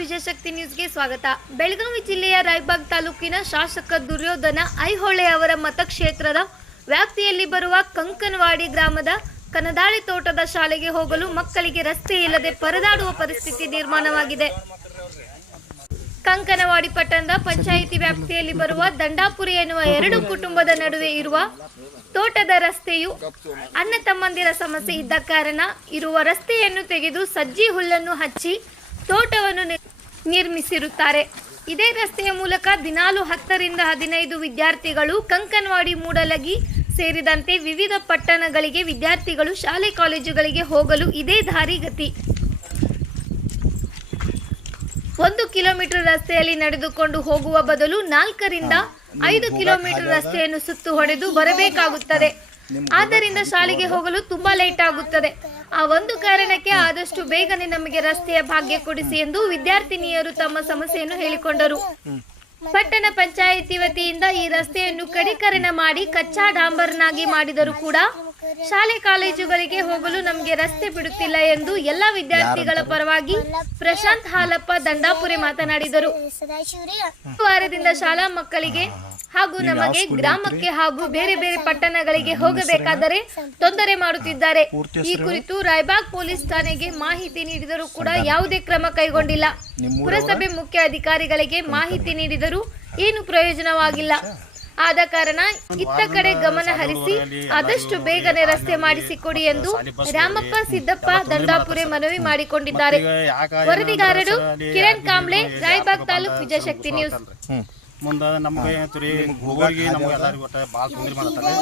ವಿಜಯಶಕ್ತಿ ನ್ಯೂಸ್ಗೆ ಸ್ವಾಗತ. ಬೆಳಗಾವಿ ಜಿಲ್ಲೆಯ ರಾಯಬಾಗ್ ತಾಲೂಕಿನ ಶಾಸಕ ದುರ್ಯೋಧನ ಐಹೊಳೆ ಅವರ ಮತಕ್ಷೇತ್ರದ ವ್ಯಾಪ್ತಿಯಲ್ಲಿ ಬರುವ ಕಂಕನವಾಡಿ ಗ್ರಾಮದ ಕನದಾಳಿ ತೋಟದ ಶಾಲೆಗೆ ಹೋಗಲು ಮಕ್ಕಳಿಗೆ ರಸ್ತೆ ಇಲ್ಲದೆ ಪರದಾಡುವ ಪರಿಸ್ಥಿತಿ ನಿರ್ಮಾಣವಾಗಿದೆ. ಕಂಕನವಾಡಿ ಪಟ್ಟಣದ ಪಂಚಾಯಿತಿ ವ್ಯಾಪ್ತಿಯಲ್ಲಿ ಬರುವ ದಂಡಾಪುರಿ ಎನ್ನುವ ಎರಡು ಕುಟುಂಬದ ನಡುವೆ ಇರುವ ತೋಟದ ರಸ್ತೆಯು ಅಣ್ಣ ತಮ್ಮಂದಿರ ಸಮಸ್ಯೆ ಇದ್ದ ಕಾರಣ ಇರುವ ರಸ್ತೆಯನ್ನು ತೆಗೆದು ಸಜ್ಜಿ ಹುಲ್ಲನ್ನು ಹಚ್ಚಿ ತೋಟವನ್ನು ನಿರ್ಮಿಸಿರುತ್ತಾರೆ. ಇದೇ ರಸ್ತೆಯ ಮೂಲಕ ದಿನಾಲು ಹತ್ತರಿಂದ ಹದಿನೈದು ವಿದ್ಯಾರ್ಥಿಗಳು ಕಂಕನವಾಡಿ ಮೂಡಲಗಿ ಸೇರಿದಂತೆ ವಿವಿಧ ಪಟ್ಟಣಗಳಿಗೆ ವಿದ್ಯಾರ್ಥಿಗಳು ಶಾಲೆ ಕಾಲೇಜುಗಳಿಗೆ ಹೋಗಲು ಇದೇ ದಾರಿ ಗತಿ. ಒಂದು ಕಿಲೋಮೀಟರ್ ರಸ್ತೆಯಲ್ಲಿ ನಡೆದುಕೊಂಡು ಹೋಗುವ ಬದಲು ನಾಲ್ಕರಿಂದ ಐದು ಕಿಲೋಮೀಟರ್ ರಸ್ತೆಯನ್ನು ಸುತ್ತು ಹೊಡೆದು ಬರಬೇಕಾಗುತ್ತದೆ. ಆದ್ದರಿಂದ ಶಾಲೆಗೆ ಹೋಗಲು ತುಂಬಾ ಲೇಟ್ ಆಗುತ್ತದೆ. ಆ ಒಂದು ಕಾರಣಕ್ಕೆ ಆದಷ್ಟು ಬೇಗನೆ ನಮಗೆ ರಸ್ತೆಯ ಭಾಗ್ಯ ಕೊಡಿಸಿ ಎಂದು ವಿದ್ಯಾರ್ಥಿನಿಯರು ತಮ್ಮ ಸಮಸ್ಯೆಯನ್ನು ಹೇಳಿಕೊಂಡರು. ಪಟ್ಟಣ ಪಂಚಾಯಿತಿ ವತಿಯಿಂದ ಈ ರಸ್ತೆಯನ್ನು ಕಡಿಕರಣ ಮಾಡಿ ಕಚ್ಚಾ ಡಾಂಬರ್ನಾಗಿ ಮಾಡಿದರೂ ಕೂಡ ಶಾಲೆ ಕಾಲೇಜುಗಳಿಗೆ ಹೋಗಲು ನಮಗೆ ರಸ್ತೆ ಬಿಡುತ್ತಿಲ್ಲ ಎಂದು ಎಲ್ಲ ವಿದ್ಯಾರ್ಥಿಗಳ ಪರವಾಗಿ ಪ್ರಶಾಂತ್ ಹಾಲಪ್ಪ ದಂಡಾಪುರಿ ಮಾತನಾಡಿದರು. ವಾರದಿಂದ ಶಾಲಾ ಮಕ್ಕಳಿಗೆ ಹಾಗೂ ನಮಗೆ ಗ್ರಾಮಕ್ಕೆ ಹಾಗೂ ಬೇರೆ ಬೇರೆ ಪಟ್ಟಣಗಳಿಗೆ ಹೋಗಬೇಕಾದರೆ ತೊಂದರೆ ಮಾಡುತ್ತಿದ್ದಾರೆ. ಈ ಕುರಿತು ರಾಯ್ಬಾಗ್ ಪೊಲೀಸ್ ಠಾಣೆಗೆ ಮಾಹಿತಿ ನೀಡಿದರೂ ಕೂಡ ಯಾವುದೇ ಕ್ರಮ ಕೈಗೊಂಡಿಲ್ಲ. ಪುರಸಭೆ ಮುಖ್ಯ ಅಧಿಕಾರಿಗಳಿಗೆ ಮಾಹಿತಿ ನೀಡಿದರೂ ಏನು ಪ್ರಯೋಜನವಾಗಿಲ್ಲ. ಆದ ಕಾರಣ ಇತ್ತ ಕಡೆ ಗಮನ ಹರಿಸಿ ಆದಷ್ಟು ಬೇಗನೆ ರಸ್ತೆ ಮಾಡಿಸಿಕೊಡಿ ಎಂದು ರಾಮಪ್ಪ ಸಿದ್ದಪ್ಪ ದಂಡಾಪುರೆ ಮನವಿ ಮಾಡಿಕೊಂಡಿದ್ದಾರೆ. ವರದಿಗಾರರು ಕಿರಣ್ ಕಾಂಬ್ಳೆ ರಾಯ್ಬಾಗ್ ತಾಲೂಕ್ ವಿಜಯಶಕ್ತಿ ನ್ಯೂಸ್. ಮುಂದ ನಮ್ಗೆ ಐತ್ರಿ ಹೋಗಿ ನಮ್ಗೆ ಎಲ್ಲರಿಗೂ ಒಟ್ಟ ಭಾಳ ತೊಂದ್ರೆ ಮಾಡತ್ತಾರೆ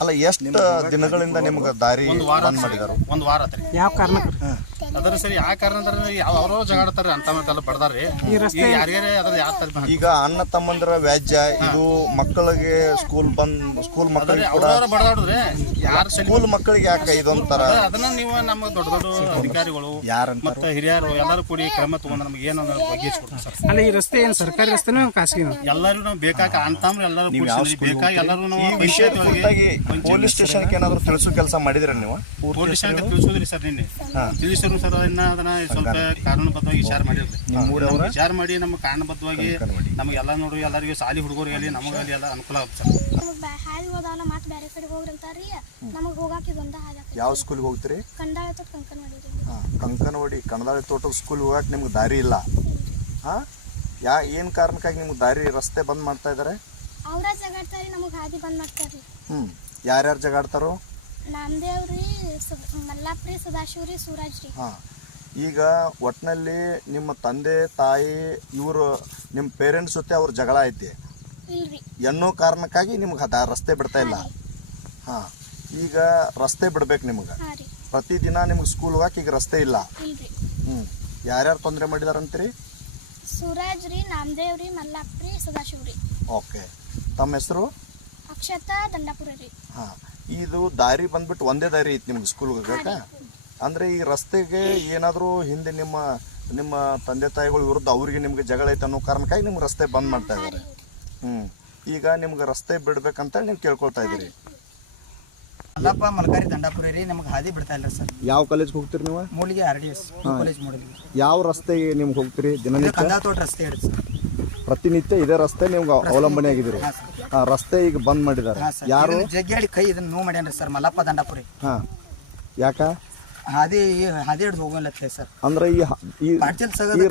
ಅಲ್ಲ ಎಷ್ಟು ದಿನಗಳಿಂದ ನಿಮ್ಗೆ ದಾರಿ ಒಂದು ವಾರ ಮಾಡಿದಾರು? ಒಂದು ವಾರ ಆತ್ರಿ. ಯಾವ ಕಾರಣಕ್ಕೆ? ಅದರ ಸರಿ ಯಾವ ಕಾರಣ ಅಂದ್ರೆ ಯಾವ ಅವ್ರವ್ರು ಜಗಾಡ್ತಾರೆ ಅಂತ ಮತ್ತೆಲ್ಲ ಬಡದಾರಿ ಈಗ ಯಾರ್ಯಾರೇ ಅದ್ರ ಯಾವ ತರ ಈಗ ಅಣ್ಣ ತಮ್ಮಂದ್ರ ವ್ಯಾಜ್ಯ ಇದು ಮಕ್ಕಳಿಗೆ ಸ್ಕೂಲ್ ಬಂದ್ ಸ್ಕೂಲ್ ಮಕ್ಕಳಿಗೆ ಅವ್ರ ಅವ್ರವ್ರ ಬಡ್ದಾಡಿದ್ರೆ ಯಾರು ಸ್ಕೂಲ್ ಮಕ್ಕಳಿಗೆ ಯಾಕೆ ಇದೊಂಥರ? ಅದನ್ನ ನೀವು ನಮ್ಮ ದೊಡ್ಡ ದೊಡ್ಡ ಅಧಿಕಾರಿಗಳು ಯಾರು ಮತ್ತೆ ಹಿರಿಯರು ಎಲ್ಲರೂ ಕೂಡಿ ಕ್ರಮ ತಗೊಂಡು ನಮ್ಗೆ ಏನು ಬಗೆಹರಿಸ್ಕೊಡ್ತಾರೆ ಸರ್. ಅಲ್ಲ ಈ ರಸ್ತೆ ಏನು ಸರ್ಕಾರಿ ರಸ್ತೆನೋ ಖಾಸಗಿ? ಎಲ್ಲರೂ ನಾವು ಬೇಕಾಗ ಅಂತಾಮ್ರೆ ಎಲ್ಲರೂ ನೀವು ಯಾವ ಕೂಡಿಸಿದ್ರಿ. ಬೇಕಾಗಿ ಎಲ್ಲರೂ ಈ ನಾವು ವಿಷಯ ಪಂಚಾಯತ್ ಒಳಗೆ ಪೊಲೀಸ್ ಸ್ಟೇಷನ್ಗೆ ಏನಾದ್ರು ತಿಳಿಸೋ ಕೆಲಸ ಮಾಡಿದ್ರ ನೀವು? ಪೊಲೀಸ್ ಸ್ಟೇಷನ್ ತಿಳಿಸೋದ್ರಿ ಸರ್ ನಿನ್ನೆ. ತಿಳಿಸೋರು ಸರ್ ಅದನ್ನ ಅದನ್ನ ಸ್ವಲ್ಪ ಕಾನೂನುಬದ್ಧವಾಗಿ ವಿಚಾರ ಮಾಡಿರ್ರಿ ನಿಮ್ಮೂರವರ ವಿಚಾರ ಮಾಡಿ ನಮ್ಮ ಕಾನೂನುಬದ್ಧವಾಗಿ ನಮಗೆಲ್ಲ ನೋಡಿ ಎಲ್ಲರಿಗೂ ಸಾಲಿ ಹುಡುಗರಿಗೆ ಅಲ್ಲಿ ಎಲ್ಲ ಅನುಕೂಲ ಆಗುತ್ತೆ ಸರ್. ನಮಗ್ ಹಾದಿ ಹೋದಾವಲ್ಲ ಮತ್ತೆ ಬೇರೆ ಕಡೆ ಹೋಗ್ರಿ ಅಂತಾರ್ರಿ. ನಮಗ್ ಹೋಗಾಕ ಹಾದಿ ಆಕೈತಿ. ಯಾವ ಸ್ಕೂಲ್ಗೆ ಹೋಗ್ತೀರಿ? ಕಂದಾಳ ತೊಟ್ ಕಂಕನ್ ಮಾಡಿದ್ರಿ ಹಾಂ ಕಂಕನವಾಡಿ ಕಣದಾಳಿ ತೋಟದ ಸ್ಕೂಲ್ ಹೋಗಕ್ಕೆ ನಿಮ್ಗೆ ದಾರಿ ಇಲ್ಲ. ಹಾಂ? ಯಾ ಏನು ಕಾರಣಕ್ಕಾಗಿ ನಿಮ್ಗೆ ದಾರಿ ರಸ್ತೆ ಬಂದ್ ಮಾಡ್ತಾ ಇದ್ದಾರೆ ಅವ್ರ ಜಗಾಡ್ತಾರಿ ನಮಗ್ ಹಾದಿ ಬಂದ್ ಮಾಡ್ತಾರ್ರಿ ಹ್ಞೂ ಯಾರ್ಯಾರು ಜಗಾಡ್ತಾರೋ? ಮಲ್ಲಾಪ್ರಿ ಸೂರಾಜ್ ರೀ. ಹಾಂ. ಈಗ ಒಟ್ನಲ್ಲಿ ನಿಮ್ಮ ತಂದೆ ತಾಯಿ ಇವರು ನಿಮ್ಮ ಪೇರೆಂಟ್ಸ್ ಜೊತೆ ಅವ್ರ ಜಗಳ ಐತಿ. ಇಲ್ರಿ. ಎನ್ನೋ ಕಾರಣಕ್ಕಾಗಿ ನಿಮ್ಗೆ ಅದ ರಸ್ತೆ ಬಿಡ್ತಾ ಇಲ್ಲ. ಹಾಂ ಈಗ ರಸ್ತೆ ಬಿಡ್ಬೇಕು ನಿಮ್ಗೆ. ಹಾ ರೀ. ಪ್ರತಿದಿನ ನಿಮ್ಗೆ ಸ್ಕೂಲ್ ಹೋಗಕ್ಕೆ ಈಗ ರಸ್ತೆ ಇಲ್ಲ. ಇಲ್ರಿ. ಹ್ಞೂ ಯಾರ್ಯಾರು ತೊಂದರೆ ಮಾಡಿದಾರಂತೀರಿ? ಸೂರಾಜ್ ರೀ ನಾಮದೇವ್ರಿ ಮಲ್ಲಾಪ್ರಿ ಸದಾಶಿವ್ರಿ ಓಕೆ. ತಮ್ಮ ಹೆಸರು? ಅಕ್ಷತಾ ದಂಡಾಪುರ ರೀ. ಹಾಂ ಇದು ದಾರಿ ಬಂದ್ಬಿಟ್ಟು ಒಂದೇ ದಾರಿ ಐತಿ ನಿಮ್ಗೆ ಸ್ಕೂಲ್ಗೆ ಹೋಗಕ್ಕೆ ಅಂದರೆ ಈ ರಸ್ತೆಗೆ ಏನಾದರೂ ಹಿಂದೆ ನಿಮ್ಮ ನಿಮ್ಮ ತಂದೆ ತಾಯಿಗಳ ವಿರುದ್ಧ ಅವ್ರಿಗೆ ನಿಮ್ಗೆ ಜಗಳ ಐತೆ ಅನ್ನೋ ಕಾರಣಕ್ಕಾಗಿ ನಿಮ್ಗೆ ರಸ್ತೆ ಬಂದ್ ಮಾಡ್ತಾ ಇದ್ದಾರೆ. ಹ್ಞೂ ಈಗ ನಿಮ್ಗೆ ರಸ್ತೆ ಬಿಡ್ಬೇಕಂತ ನೀವು ಕೇಳ್ಕೊಳ್ತಾ ಇದ್ದೀರಿ. ಅಲ್ಲಪ್ಪ ಮಲ್ಕಾರಿ ದಂಡಾಪುರ ರೀ ನಿಮ್ಗೆ ಹಾದಿ ಬಿಡ್ತಾ ಇಲ್ಲ ಸರ್. ಯಾವ ಕಾಲೇಜ್ ಹೋಗ್ತೀರಿ ನೀವು? ಮೂಲಿಗೆ ಆರ್ ಡಿ ಎಸ್ ಕಾಲೇಜ್ ಮೂಡಿಗೆ ಯಾವ ರಸ್ತೆ ನಿಮ್ಗೆ ಹೋಗ್ತೀರಿ ದಿನನಿತ್ಯ? ರಸ್ತೆ ಹೇಳಿ ಸರ್. ಪ್ರತಿನಿತ್ಯ ಇದೇ ರಸ್ತೆ ನಿಮ್ಗೆ ಅವಲಂಬನೆ ಆಗಿದ್ರಿ ಹಾಂ ರಸ್ತೆ ಈಗ ಬಂದ್ ಮಾಡಿದ್ದಾರೆ. ಹಾಂ ಸರ್. ಯಾರು? ಇದನ್ನ ಜಗ್ಗಾಡಿ ಕೈ ಇದನ್ನ ನೋವು ಮಾಡ್ಯಾನ್ರಿ ಸರ್ ಮಲ್ಲಪ್ಪ ದಂಡಾಪುರಿ. ಹಾಂ. ಯಾಕ? ಹಾದಿ ಹಾದಿ ಹಿಡ್ದು ಹೋಗಲತ್ತೆ ಸರ್. ಅಂದ್ರೆ ಈ ಹ- ಈ ಪಾಟೀಲ್ ಈ ಸಗದ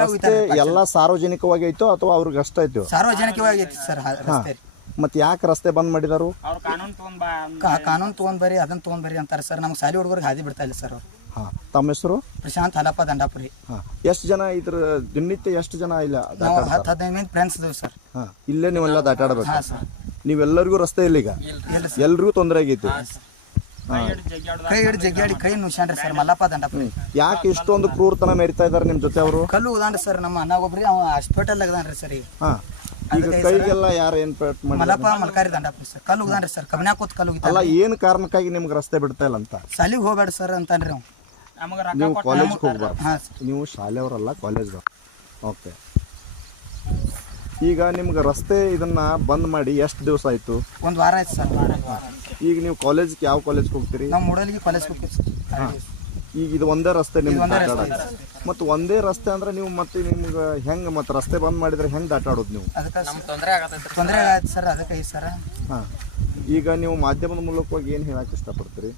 ರಸ್ತೆ ಎಲ್ಲ ಸಾರ್ವಜನಿಕವಾಗಿ ಐತೋ ಅಥವಾ ಅವ್ರಿಗೆ ಅಷ್ಟ ಐತೋ? ಸಾರ್ವಜನಿಕವಾಗಿ ಐತಿ ಸರ್ ಹಾ- ರಸ್ತೆ ಮತ್ತೆ ಯಾಕೆ ರಸ್ತೆ ಬಂದ್ ಮಾಡಿದಾರು? ಕಾ- ಕಾನೂನು ತೊಗೊಂಡ್ ಬರ್ರಿ ಅದನ್ನ ತೊಗೊಂಡ್ ಬರ್ರಿ ಅಂತಾರೆ ಸರ್. ನಮ್ಗೆ ಸಾಲಿ ಹುಡುಗರಿಗೆ ಹಾದಿ ಬಿಡ್ತಾ ಇಲ್ಲ ಸರ್ ಅವ್ರು. ಹಾ ತಮ್ಮ ಹೆಸರು? ಪ್ರಶಾಂತ್ ಹಲಪ್ಪ ದಂಡಾಪುರಿ. ಹಾ ಎಷ್ಟು ಜನ ಇದ್ರ ದಿನನಿತ್ಯ ಎಷ್ಟು ಜನ ಇಲ್ಲ ನಾವು? ಹತ್ತು ಹದಿನೈದು ಮಂದಿ ಫ್ರೆಂಡ್ಸ್ ಇದಾವೆ ಸರ್. ಹಾಂ ಇಲ್ಲೇ ನೀವೆಲ್ಲ ದಾಟಾಡ್ಬೇಕು. ಹಾಂ ಸರ್. ನೀವೆಲ್ಲರಿಗೂ ರಸ್ತೆ ಇಲ್ಲ ಈಗ? ಇಲ್ಲ ಎಲ್ರಿಗೂ ತೊಂದರೆ ಆಗೈತಿ. ಕೈ ಎಡಿ ಜಗ್ಗಾಡಿ ಕೈ ನುಶ್ಯಾನ್ರಿ ಸರ್ ಮಲ್ಲಪ್ಪ ದಂಡಾಪುರಿ. ಯಾಕೆ ಇಷ್ಟೊಂದು ಕ್ರೂರತನ ಮೆರಿತಾ ಇದಾರೆ ನಿಮ್ ಜೊತೆ ಅವರು? ಕಲ್ಲು ಉದಾನ್ರಿ ಸರ್ ನಮ್ಮ ಅಣ್ಣ ಒಬ್ರಿ ಅವ ಹಾಸ್ಪಿಟಲ್ ಅಗದಾನ್ರಿ ಸರ್ ಈಗ. ಹಾ. ಈಗ ಕೈಗೆಲ್ಲ ಯಾರು ಏನ್ ಮಾಡಿ ಮಲ್ಲಪ್ಪ ಮಲ್ಕಾರಿ ದಂಡಾಪುರಿ ಸರ್. ಕಲ್ಲು ಉದಾನ್ರಿ ಸರ್. ಕಬ್ನ್ಯಾಗ ಕೂತ್ ಕಲ್ಲು ಅಲ್ಲ ಏನ್ ಕಾರಣಕ್ಕಾಗಿ ನಿಮ್ಗೆ ರಸ್ತೆ ಬಿಡ್ತಾ ಇಲ್ಲ ಅಂತ? ಸಾಲಿಗೆ ಹೋಗ್ಬೇಡ ಸರ್ ಅಂತಾನ್ರಿ ಅವ್ ನೀವು ಕಾಲೇಜ್ಗೆ ಹೋಗ್ಬಾರ್ದು. ಹಾಂ ನೀವು ಶಾಲೆಯವರಲ್ಲ ಕಾಲೇಜ್ದವ್ರು ಓಕೆ ಈಗ ನಿಮ್ಗೆ ರಸ್ತೆ ಇದನ್ನ ಬಂದ್ ಮಾಡಿ ಎಷ್ಟು ದಿವಸ ಆಯ್ತು? ಒಂದು ವಾರ ಆಯ್ತು ಸರ್. ಈಗ ನೀವು ಕಾಲೇಜ್ಗೆ ಯಾವ ಕಾಲೇಜ್ಗೆ ಹೋಗ್ತೀರಿ? ನಮ್ಮ ಮೂಡಲಿಗೆ ಕಾಲೇಜ್ ಹೋಗ್ತೀವಿ ಸರ್. ಈಗ ಇದು ಒಂದೇ ರಸ್ತೆ ನಿಮ್ಗೆ ಒಂದೇ ರಸ್ತೆ. ದಾಟಾಡೋದು. ಮತ್ತು ಒಂದೇ ರಸ್ತೆ ಅಂದ್ರೆ ನೀವು ಮತ್ತೆ ನಿಮ್ಗೆ ಹೆಂಗ್ ಮತ್ತೆ ರಸ್ತೆ ಬಂದ್ ಮಾಡಿದ್ರೆ ಹೆಂಗೆ ದಾಟಾಡೋದು ನೀವು? ಅದಕ್ಕೆ ತೊಂದರೆ ಆಗತ್ತೆ ತೊಂದರೆ ಆಗತ್ತೆ ಸರ್ ಅದಕ್ಕೆ ಐತಿ ಸರ್. ಹಾಂ. ಈಗ ನೀವು ಮಾಧ್ಯಮದ ಮೂಲಕವಾಗಿ ಏನು ಹೇಳಕ್ಕೆ ಇಷ್ಟಪಡ್ತೀರಿ?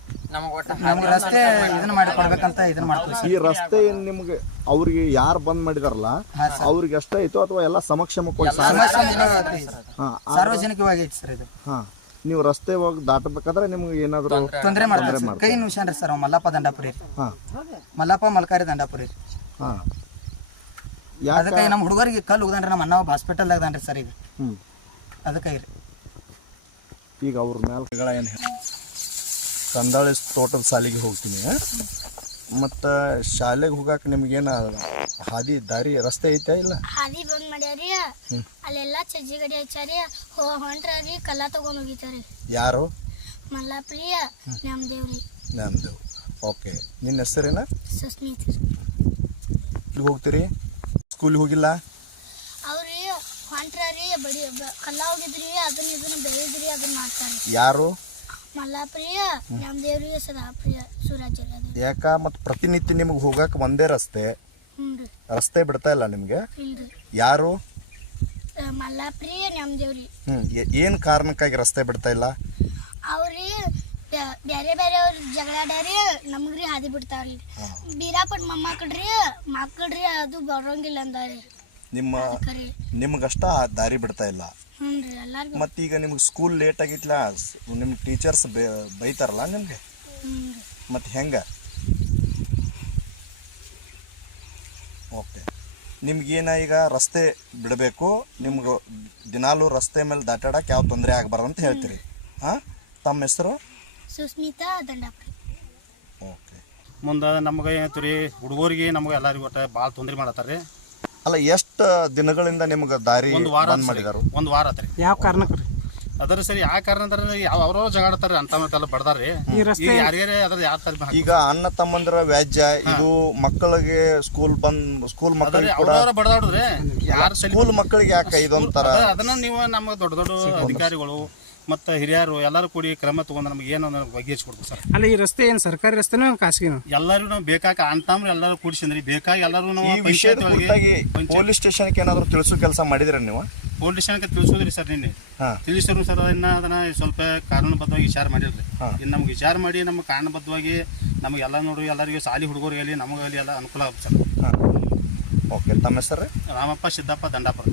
ನಮ್ಗೆ ರಸ್ತೆ ಇದನ್ನ ಮಾಡಿ ಕೊಡ್ಬೇಕಂತ ಇದನ್ನ ಮಾಡ್ತೀವಿ ಈ ರಸ್ತೆ ಏನ್ ನಿಮ್ಗೆ ಅವ್ರಿಗೆ ಯಾರು ಬಂದ್ ಮಾಡಿದಾರಲ್ಲ ಅವ್ರಿಗೆ ಎಷ್ಟ ಐತೋ ಅಥವಾ ಎಲ್ಲ ಸಮಕ್ಷಮಕ್ಕೆ ಹೋಗಿ ಮುಗ್ದೋಗೈತಿ. ಹಾ ಸಾರ್ವಜನಿಕವಾಗಿ ಐತಿ ಸರ್ ಇದು. ಹಾ. ನೀವು ರಸ್ತೆ ಹೋಗಿ ದಾಟಬೇಕಾದ್ರೆ ನಿಮ್ಗೆ ಏನಾದರೂ ತೊಂದರೆ ಮಾಡ್ತಾರೆ. ಸರ್ ಕೈ ನಿಮಿಷನ್ರಿ ಸರ್ ಅವ ಮಲ್ಲಪ್ಪ ದಂಡಾಪುರಿ ರೀ. ಹಾ. ಮಲ್ಲಪ್ಪ ಮಲ್ಕಾರಿ ದಂಡಾಪುರಿ ರೀ. ಹಾ. ಯಾಕೆ? ನಮ್ಮ ಹುಡುಗರಿಗೆ ಕಲ್ಲು ಉಗ್ದಾನ್ರಿ ನಮ್ಮ ಅಣ್ಣ ಹಾಸ್ಪಿಟಲ್ ಅದಾನ್ರಿ ಸರ್ ಈಗ. ಹ್ಞೂ ಅದಕ್ಕೆ ರೀ ಈಗ ಅವ್ರ ಮೇಲೆ ಏನು ಕಂದಾಳಿ ತೋಟದ ಶಾಲೆಗೆ ಹೋಗ್ತೀನಿ. ಮತ್ತು ಶಾಲೆಗೆ ಹೋಗಾಕ ನಿಮ್ಗೇನು ಹಾದಿ ದಾರಿ ರಸ್ತೆ ಐತೆ ಇಲ್ಲ? ಹಾದಿ ಅಲ್ಲೆಲ್ಲ ಚಜ್ಜಿ ಗಡಿ ಹಚ್ಚಾರಿ ಹೋ ಹೊಂಟ್ರಿ ಕಲ್ಲ ತಗೊಂಡ್ ಹೋಗಿತಾರಿ ಯಾರು? ಮಲ್ಲಾಪ್ರಿಯ ನಮ್ದೇವ್ರಿ ನಮ್ದು ಓಕೆ. ನಿನ್ನ ಹೆಸರೇನ? ಸುಸ್ಮಿತ್. ಇಲ್ಲಿ ಹೋಗ್ತೀರಿ? ಸ್ಕೂಲ್ ಹೋಗಿಲ್ಲ? ಅವ್ರಿ ಹೊಂಟ್ರಿ ಬಡಿ ಕಲ್ಲ ಹೋಗಿದ್ರಿ ಅದನ್ನ ಇದನ್ನ ಬೆಳೆದ್ರಿ ಅದನ್ನ ಮಾಡ್ತಾರೆ. ಯಾರು? ಮಲ್ಲಾಪ್ರಿಯ ನಮ್ದೇವ್ರಿ ಸದಾಪ್ರಿಯ ಸುರಾಜ್ ಯಾಕ? ಮತ್ತು ಪ್ರತಿನಿತ್ಯ ನಿಮಗೆ ಹೋಗಕ್ಕೆ ಒಂದೇ ರಸ್ತೆ. ರಸ್ತೆ ಬಿಡ್ತಾ ಇಲ್ಲ ನಿಮಗೆ? ಯಾರು? ಏನು ಕಾರಣಕ್ಕಾಗಿ ರಸ್ತೆ ಬಿಡ್ತಾ ಇಲ್ಲ? ಅವ್ರಿ ಬೇರೆ ಬೇರೆ ಅವ್ರ ಜಗಳಾಡ್ಯಾರಿ ನಮಗ್ರಿ ಹಾದಿ ಬಿಡ್ತಾವ್ರಿ. ಬೀರಾಪಟ್ ಮೊಮ್ಮಕ್ಕಳ್ರಿ ಮಕ್ಕಳ್ರಿ ಅದು ಬರೋಂಗಿಲ್ಲ ಅಂದಾರಿ. ನಿಮ್ಮ ಕರಿ ನಿಮ್ಗಷ್ಟ ಆ ದಾರಿ ಬಿಡ್ತಾ ಇಲ್ಲ. ಹ್ಞೂ ರೀ ಎಲ್ಲಾರ್ಗು. ಮತ್ತು ಈಗ ನಿಮ್ಗೆ ಸ್ಕೂಲ್ ಲೇಟ್ ಆಗಿತ್ಲ ನಿಮ್ಮ ಟೀಚರ್ಸ್ ಬೈತಾರಲ್ಲ ನಿಮಗೆ? ಮತ್ತು ಹೆಂಗೆ? ಓಕೆ ನಿಮ್ಗೇನ ಈಗ ರಸ್ತೆ ಬಿಡಬೇಕು ನಿಮ್ಗೆ ದಿನಾಲು ರಸ್ತೆ ಮೇಲೆ ದಾಟಾಡಕ್ಕೆ ಯಾವ ತೊಂದರೆ ಆಗಬಾರ್ದು ಅಂತ ಹೇಳ್ತೀರಿ. ಹಾಂ? ತಮ್ಮ ಹೆಸರು? ಸುಸ್ಮಿತಾ ದಂಡಾಪುರಿ. ಓಕೆ. ಮುಂದೆ ನಮ್ಗೆ ಏನಾಯ್ತು ರೀ ಹುಡುಗರಿಗೆ ನಮ್ಗೆ ಎಲ್ಲರಿಗೂ ಒಟ್ಟು ಭಾಳ ತೊಂದರೆ ಮಾಡತ್ತಾರ ರೀ ಅಲ್ಲ ಎಷ್ಟು ದಿನಗಳಿಂದ ನಿಮ್ಗೆ ದಾರಿ ಒಂದು ವಾರ ಬಂದ್ ಮಾಡಿದಾರು? ಒಂದು ವಾರ ಆತ್ರಿ. ಯಾವ ಕಾರಣಕ್ಕೆ ರೀ? ಅದರ ಸರಿ ಆ ಕಾರಣ ಅಂದ್ರೆ ಯಾವ ಅವರೋ ಜಗಾಡ್ತಾರೆ ಅಂತ ಮತ್ತೆಲ್ಲ ಬಡ್ದಾರ್ರಿ. ಈಗ ಯಾರ್ಯಾರೇ ಅದ್ರ ಯಾವ ತರ ಈಗ ಅಣ್ಣ ತಮ್ಮಂದ್ರ ವ್ಯಾಜ್ಯ ಇದು ಮಕ್ಕಳಿಗೆ ಸ್ಕೂಲ್ ಬಂದ್ ಸ್ಕೂಲ್ ಮಕ್ಕಳಿಗೆ ಕೂಡ ಅವರವರ ಬಡ್ದಾಡ್ರಿ ಯಾರು ಸ್ಕೂಲ್ ಮಕ್ಕಳಿಗೆ ಯಾಕೆ ಇದೊಂಥರ? ಅದನ್ನ ನೀವು ನಮ್ಮ ದೊಡ್ಡ ದೊಡ್ಡ ಅಧಿಕಾರಿಗಳು ಮತ್ತೆ ಹಿರಿಯರು ಎಲ್ಲರೂ ಕೂಡಿ ಕ್ರಮ ತಗೊಂಡ್ರೆ ನಮ್ಗೆ ಏನು ಬಗೆಹರಿಸ್ಕೊಡ್ತೀವಿ ಸರ್. ಅಲ್ಲ ಈ ರಸ್ತೆ ಏನು ಸರ್ಕಾರಿ ರಸ್ತೆನೋ ಖಾಸಗಿನೋ? ಎಲ್ಲರೂ ನಾವು ಬೇಕಾಗ ಅಂತಂದ್ರೆ ಎಲ್ಲರೂ ಕೂಡಿಸಿದ್ರಿ. ಬೇಕಾಗಿ ಎಲ್ಲರೂ ನಾವು ಪೊಲೀಸ್ ಸ್ಟೇಷನ್ಗೆ ಏನಾದ್ರು ತಿಳಿಸೋ ಕೆಲಸ ಮಾಡಿದ್ರ ನೀವು? ಪೊಲೀಸ್ ಸ್ಟೇಷನ್ಗೆ ತಿಳಿಸೋದ್ರಿ ಸರ್ ನಿನ್ನೆ. ತಿಳಿಸಿದ್ರು ಸರ್ ಇನ್ನ ಅದನ್ನ ಸ್ವಲ್ಪ ಕಾನೂನುಬದ್ಧವಾಗಿ ವಿಚಾರ ಮಾಡಿರ್ರಿ. ಇನ್ನು ನಮ್ಗೆ ವಿಚಾರ ಮಾಡಿ ನಮ್ಗೆ ಕಾನೂನುಬದ್ಧವಾಗಿ ನಮ್ಗೆ ಎಲ್ಲ ನೋಡಿ ಎಲ್ಲರಿಗೂ ಸಾಲಿ ಹುಡುಗರಿಗೆ ನಮಗಲ್ಲಿ ಎಲ್ಲ ಅನುಕೂಲ ಆಗುತ್ತೆ ಸರ್. ಓಕೆ ತಮ್ಮ ಹೆಸರು ರಾಮಪ್ಪ ಸಿದ್ದಪ್ಪ ದಂಡಾಪುರ.